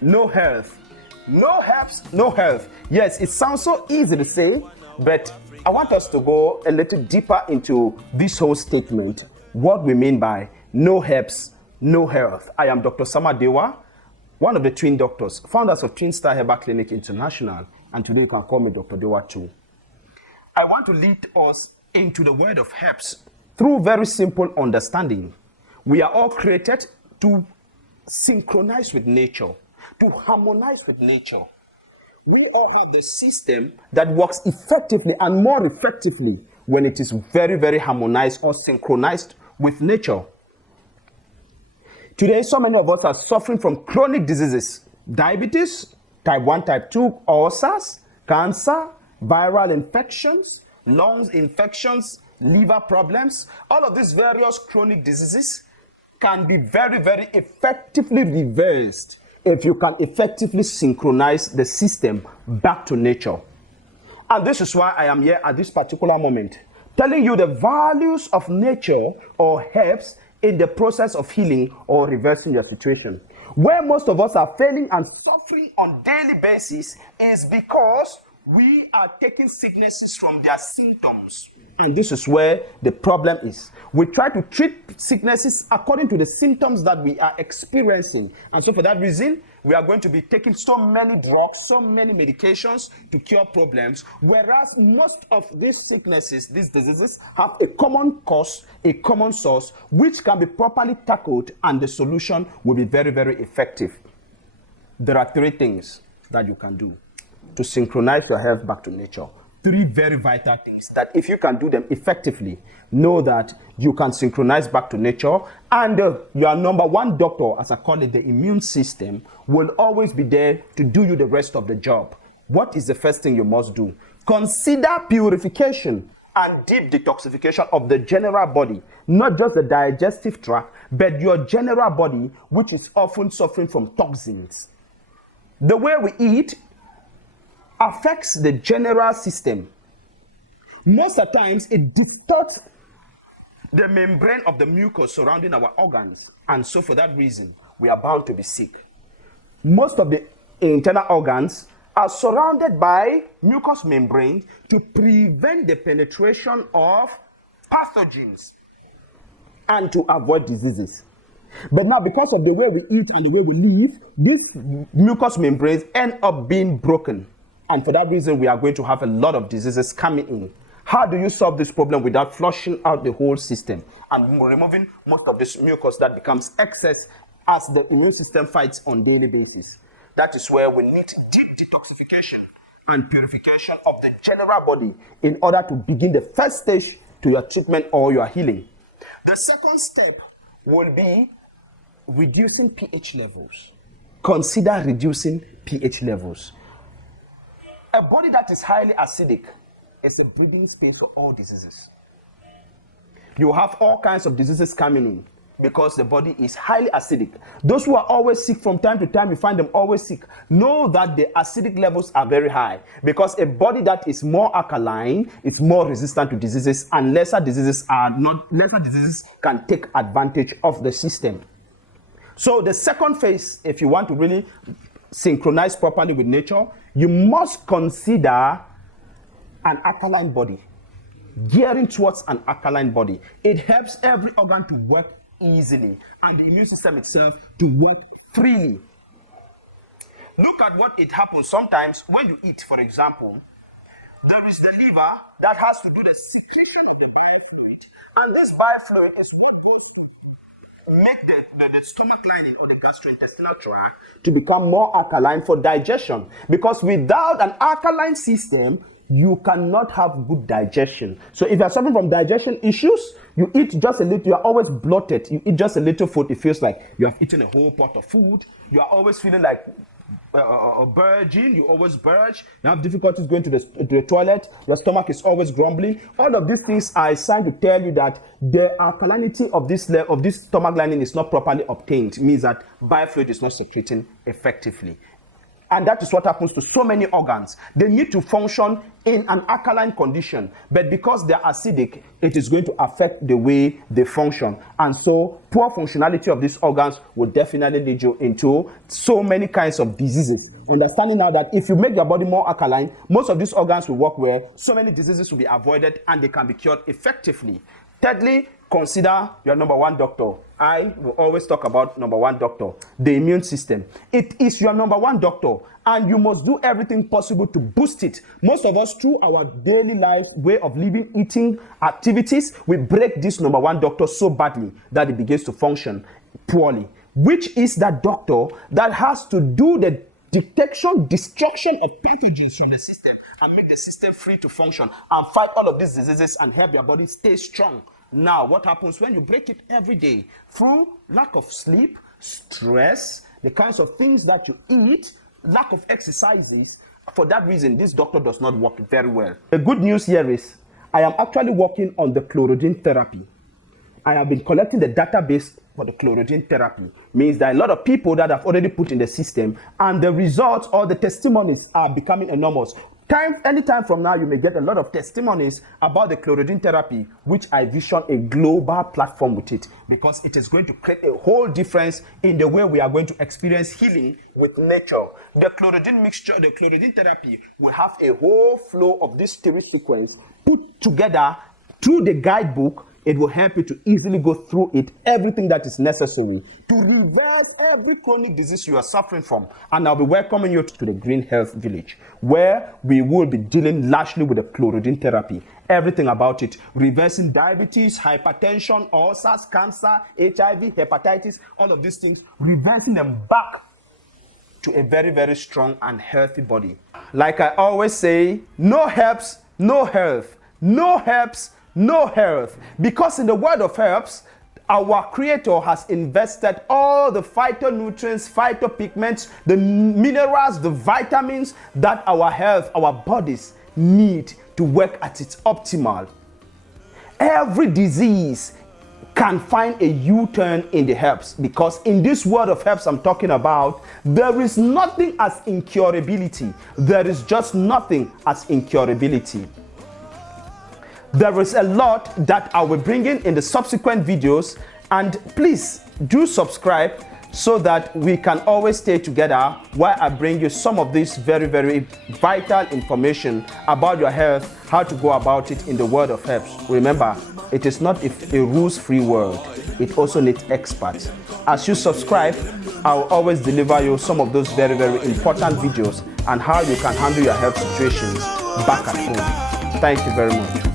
no health. No herbs, no health. Yes, it sounds so easy to say, but I want us to go a little deeper into this whole statement, what we mean by no herbs, no health. I am Dr. Sama Dewa, one of the twin doctors, founders of Twin Star Herbal Clinic International, and today you can call me Dr. Dewa too. I want to lead us into the word of herbs through very simple understanding. We are all created to synchronize with nature, to harmonize with nature. We all have the system that works effectively and more effectively when it is very, very harmonized or synchronized with nature. Today, so many of us are suffering from chronic diseases, diabetes, type 1, type 2, ulcers, cancer, viral infections, lungs infections, liver problems. All of these various chronic diseases can be very, very effectively reversed if you can effectively synchronize the system back to nature. And this is why I am here at this particular moment, telling you the values of nature or herbs in the process of healing or reversing your situation. Where most of us are failing and suffering on daily basis is because we are taking sicknesses from their symptoms. And this is where the problem is. We try to treat sicknesses according to the symptoms that we are experiencing. And so for that reason, we are going to be taking so many drugs, so many medications to cure problems, whereas most of these sicknesses, these diseases, have a common cause, a common source, which can be properly tackled, and the solution will be very, very effective. There are three things that you can do to synchronize your health back to nature. Three very vital things that if you can do them effectively, know that you can synchronize back to nature, and your number one doctor, as I call it, the immune system, will always be there to do you the rest of the job. What is the first thing you must do? Consider purification and deep detoxification of the general body, not just the digestive tract, but your general body, which is often suffering from toxins. The way we eat affects the general system. Most of the times, it distorts the membrane of the mucus surrounding our organs. And so for that reason, we are bound to be sick. Most of the internal organs are surrounded by mucous membrane to prevent the penetration of pathogens and to avoid diseases. But now, because of the way we eat and the way we live, these mucous membranes end up being broken. And for that reason, we are going to have a lot of diseases coming in. How do you solve this problem without flushing out the whole system and removing most of this mucus that becomes excess as the immune system fights on daily basis? That is where we need deep detoxification and purification of the general body in order to begin the first stage to your treatment or your healing. The second step will be reducing pH levels. Consider reducing pH levels. A body that is highly acidic is a breathing space for all diseases. You have all kinds of diseases coming in because the body is highly acidic. Those who are always sick from time to time, you find them always sick, know that the acidic levels are very high, because a body that is more alkaline is more resistant to diseases, and lesser diseases can take advantage of the system. So the second phase, if you want to really synchronize properly with nature, you must consider an alkaline body, gearing towards an alkaline body. It helps every organ to work easily and the immune system itself to work freely. Look at what it happens sometimes when you eat. For example, there is the liver that has to do the secretion of the bile fluid, and this bile fluid is what goes to make the stomach lining or the gastrointestinal tract to become more alkaline for digestion. Because without an alkaline system, you cannot have good digestion. So if you're suffering from digestion issues, you eat just a little, you're always bloated. You eat just a little food, it feels like you have eaten a whole pot of food. You are always feeling like burging, you always burge, you have difficulties going to the toilet, your stomach is always grumbling. All of these things are a sign to tell you that the alkalinity of this stomach lining is not properly obtained. It means that bile fluid is not secreting effectively. And that is what happens to so many organs. They need to function in an alkaline condition, but because they're acidic, it is going to affect the way they function. And so poor functionality of these organs will definitely lead you into so many kinds of diseases. Understanding now that if you make your body more alkaline, most of these organs will work well, so many diseases will be avoided and they can be cured effectively. Thirdly, consider your number one doctor. I will always talk about number one doctor, the immune system. It is your number one doctor, and you must do everything possible to boost it. Most of us, through our daily lives, way of living, eating, activities, we break this number one doctor so badly that it begins to function poorly, which is that doctor that has to do the detection, destruction of pathogens from the system and make the system free to function and fight all of these diseases and help your body stay strong. Now, what happens when you break it every day through lack of sleep, stress, the kinds of things that you eat, lack of exercises? For that reason, this doctor does not work very well. The good news here is I am actually working on the chlorogen therapy. I have been collecting the database for the chlorogen therapy. Means that a lot of people that have already put in the system, and the results or the testimonies are becoming enormous. Anytime from now, you may get a lot of testimonies about the chlorogen therapy, which I vision a global platform with it, because it is going to create a whole difference in the way we are going to experience healing with nature. The chlorogen mixture, the chlorogen therapy will have a whole flow of this theory sequence put together through the guidebook. It will help you to easily go through it, everything that is necessary to reverse every chronic disease you are suffering from. And I'll be welcoming you to the Green Health Village, where we will be dealing largely with the chlorogen therapy. Everything about it, reversing diabetes, hypertension, ulcers, cancer, HIV, hepatitis, all of these things, reversing them back to a very, very strong and healthy body. Like I always say, no herbs, no health. No herbs, no health. Because in the world of herbs, our creator has invested all the phytonutrients, phytopigments, the minerals, the vitamins that our health, our bodies need to work at its optimal. Every disease can find a U-turn in the herbs, because in this world of herbs I'm talking about, there is nothing as incurability. There is just nothing as incurability. There is a lot that I will bring in the subsequent videos, and please do subscribe so that we can always stay together while I bring you some of this very, very vital information about your health, how to go about it in the world of herbs. Remember, it is not a rules-free world. It also needs experts. As you subscribe, I will always deliver you some of those very, very important videos and how you can handle your health situations back at home. Thank you very much.